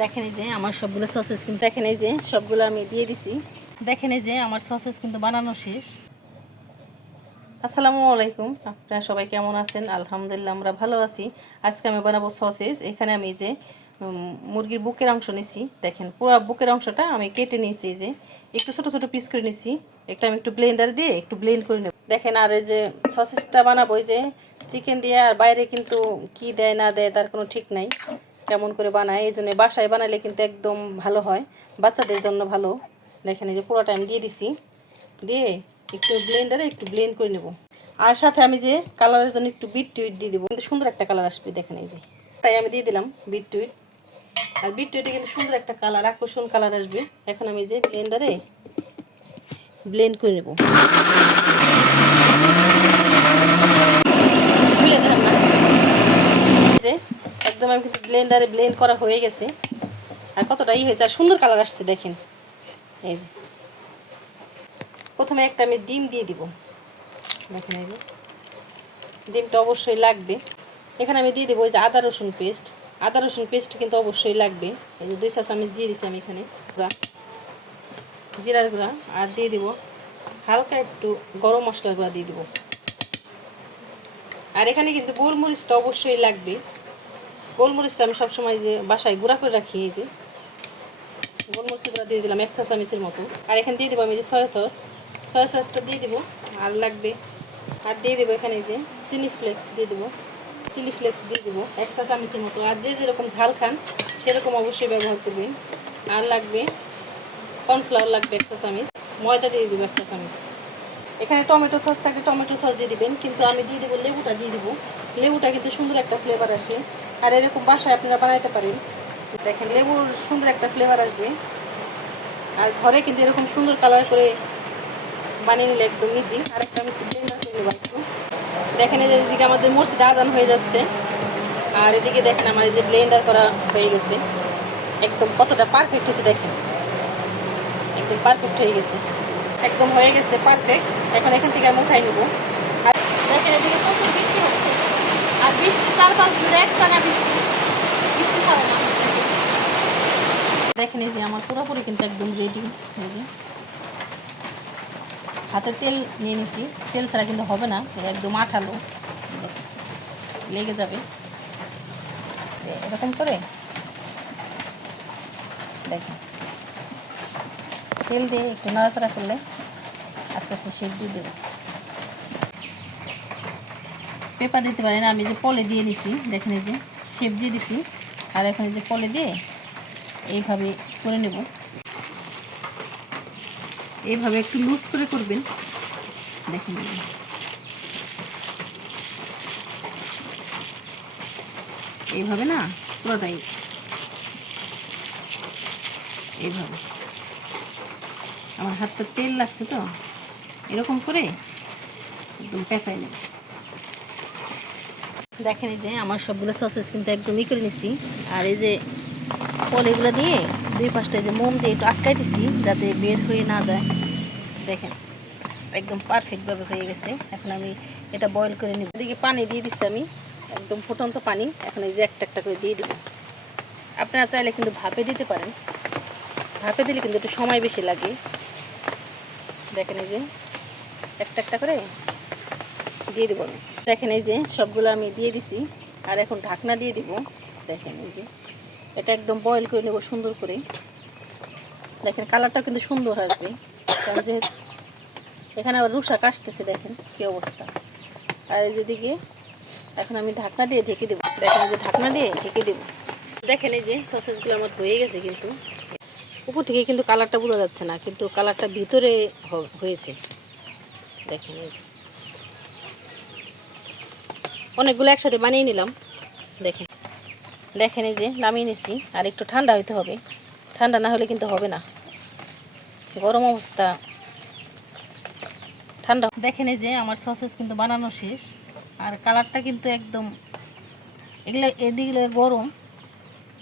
দেখেন এই যে আমার সবগুলো সসেস কিন্তু দেখেন এই যে সবগুলো আমি দিয়ে দিছি। দেখেন এই যে আমার সসেস কিন্তু বানানো শেষ। আসসালামু আলাইকুম, আপনারা সবাই কেমন আছেন? আলহামদুলিল্লাহ আমরা ভালো আছি। আজকে আমি বানাবো সসেস। এখানে আমি যে মুরগির বুকের অংশ নিয়েছি, দেখেন পুরো বুকের অংশটা আমি কেটে নিয়েছি, যে একটু ছোট ছোট পিস করে নিয়েছি। একটা আমি একটু ব্লেন্ডার দিয়ে একটু ব্লেন্ড করে নেব। দেখেন আর এই যে সসেসটা বানাবো এই যে চিকেন দিয়ে, আর বাইরে কিন্তু কি দেয় না দেয় তার কোনো ঠিক নাই, কেমন করে বানায়। এই জন্য বাসায় বানালে কিন্তু একদম ভালো হয়, বাচ্চাদের জন্য ভালো। দেখেন এই যে পুরোটা আমি দিয়ে দিছি, দিয়ে একটু ব্লেন্ডারে একটু ব্লেন্ড করে নেব। আর সাথে আমি যে কালারের জন্য একটু বিট টুইট দিয়ে দেবো, কিন্তু সুন্দর একটা কালার আসবে। দেখেন এই যে তাই আমি দিয়ে দিলাম বিট টুইট, আর বিট টুইটে কিন্তু সুন্দর একটা কালার, আকর্ষণ কালার আসবে। এখন আমি যে ব্লেন্ডারে ব্লেন্ড করে নেব। ভুলে দিলাম না যে একদম আমি কিন্তু ব্লেন্ডারে ব্লেন্ড করা হয়ে গেছে। আর কতটা হয়েছে, আর সুন্দর কালার আসছে দেখেন। এই যে প্রথমে একটা আমি ডিম দিয়ে দিব। দেখেন এই যে ডিমটা অবশ্যই লাগবে। এখানে আমি দিয়ে দেবো ওই যে আদা রসুন পেস্ট। আদা রসুন পেস্ট কিন্তু অবশ্যই লাগবে। এই যে 2 চা চামচ দিয়ে দিচ্ছি আমি এখানে গুঁড়া, জিরার গুঁড়া। আর দিয়ে দিব হালকা একটু গরম মশলার গুঁড়া দিয়ে দিব। আর এখানে কিন্তু গোলমরিচটা অবশ্যই লাগবে। গোলমরিচটা আমি সবসময় যে বাসায় গুঁড়া করে রাখি, এই যে গোলমরিচ গুঁড়া দিয়ে দিলাম 1 চা চামচের মতো। আর এখানে দিয়ে দেবো আমি যে সয়া সসটা দিয়ে দিব, আর লাগবে। আর দিয়ে দেবো এখানে যে চিলি ফ্লেক্স দিয়ে দেবো, চিলি ফ্লেক্স দিয়ে দেবো 1 চা চামচের মতো। আর যে যেরকম ঝাল খান সেরকম অবশ্যই ব্যবহার করবেন। আর লাগবে কর্নফ্লাওয়ার লাগবে 1 চা চামচ, ময়দা দিয়ে দেবো 1 চা চামচ। এখানে টমেটো সস থাকলে টমেটো সস দিয়ে দিবেন, কিন্তু আমি দিয়ে দেবো লেবুটা দিয়ে দেবো। লেবুটা কিন্তু সুন্দর একটা ফ্লেভার আসে, আর এরকম বাসায় আপনারা বানাইতে পারেন। দেখেন লেবুর সুন্দর একটা ফ্লেভার আসবে। আর ঘরে কিন্তু এরকম সুন্দর কালার করে বানিয়ে নিলে একদম ইজি। আরেকটা আমি ব্লেন্ডার করে নেব একটু। দেখেন এই যে এদিকে আমাদের মসজিদে আজান হয়ে যাচ্ছে, আর এদিকে দেখেন আমার এই যে ব্লেন্ডার করা হয়ে গেছে। একদম কতটা পারফেক্ট হয়েছে দেখেন, একদম পারফেক্ট হয়ে গেছে, একদম হয়ে গেছে পারফেক্ট। এখন এখান থেকে আমি উঠাই নেব। আর দেখেন এদিকে প্রচুর বৃষ্টি হচ্ছে, আর বৃষ্টি 4-5 দিন একটানা বৃষ্টি, বৃষ্টি ছাড়ে না। দেখেন এই যে আমার পুরোপুরি কিন্তু একদম রেডি। এই যে হাতে তেল নিয়ে নিছি, তেল ছাড়া কিন্তু হবে না, একদম আঠালো, লেগে যাবে। এরকম করে দেখেন তেল দিয়ে একটু নাড়াচাড়া করলে আস্তে আস্তে শেপ দিয়ে দেবো। পেপার দিতে পারেন, আমি যে পলে দিয়ে দিছি, দেখেন এই যে শেপ দিয়ে দিছি। আর এখন এই যে পলে দিয়ে এইভাবে করে নেব। এইভাবে একটু লুজ করে করবেন। দেখেন এইভাবে না, পুরোটাই এইভাবে। আমার হাতটা তেল লাগছে তো, এরকম করে একদম পেঁচাই নেব। দেখেন এই যে আমার সবগুলো সসেস কিন্তু একদমই করে নিছি। আর এই যে পলিগুলো দিয়ে 2 পাশটা যে মোম দিয়ে একটু আটকাই দিছি, যাতে বের হয়ে না যায়। দেখেন একদম পারফেক্টভাবে হয়ে গেছে। এখন আমি এটা বয়েল করে নিব। এদিকে পানি দিয়ে দিচ্ছি আমি, একদম ফুটন্ত পানি। এখন এই যে একটা একটা করে দিয়ে দিব। আপনারা চাইলে কিন্তু ভাপে দিতে পারেন, ভাপে দিলে কিন্তু একটু সময় বেশি লাগে। দেখেন এই যে একটা একটা করে দিয়ে দেবো আমি। দেখেন এই যে সবগুলো আমি দিয়ে দিছি, আর এখন ঢাকনা দিয়ে দিব। দেখেন এই যে এটা একদম বয়েল করে নেব সুন্দর করে। দেখেন কালারটা কিন্তু সুন্দর আসবে, কারণ যে এখানে আবার রুশা কাশতেছে, দেখেন কি অবস্থা। আর এই যেদিকে এখন আমি ঢাকনা দিয়ে ঢেকে দেবো। দেখেন যে ঢাকনা দিয়ে ঢেকে দেবো। দেখেন এই যে সসেসগুলো আমার হয়ে গেছে, কিন্তু উপর থেকে কিন্তু কালারটা বোঝা যাচ্ছে না, কিন্তু কালারটা ভিতরে হয়েছে। দেখেন এই যে অনেকগুলো একসাথে বানিয়ে নিলাম। দেখেন দেখেন এই যে নামিয়ে নিচ্ছি। আর একটু ঠান্ডা হইতে হবে, ঠান্ডা না হলে কিন্তু হবে না, গরম অবস্থা ঠান্ডা। দেখেন এই যে আমার সসেস কিন্তু বানানো শেষ, আর কালারটা কিন্তু একদম, এগুলো এদিকে গরম,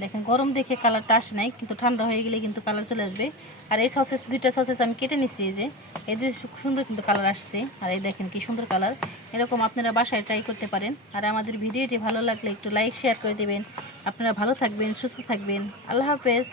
দেখেন গরম দেখে কালারটা আসে নাই, কিন্তু ঠান্ডা হয়ে গেলে কিন্তু কালার চলে আসবে। আর এই সসেস, দুইটা সসেস আমি কেটে নিচ্ছি, এই যে এদের সুন্দর কিন্তু কালার আসছে। আর এই দেখেন কি সুন্দর কালার। এরকম আপনারা বাসায় ট্রাই করতে পারেন। আর আমাদের ভিডিওটি ভালো লাগলে একটু লাইক শেয়ার করে দেবেন। আপনারা ভালো থাকবেন, সুস্থ থাকবেন। আল্লাহ হাফেজ।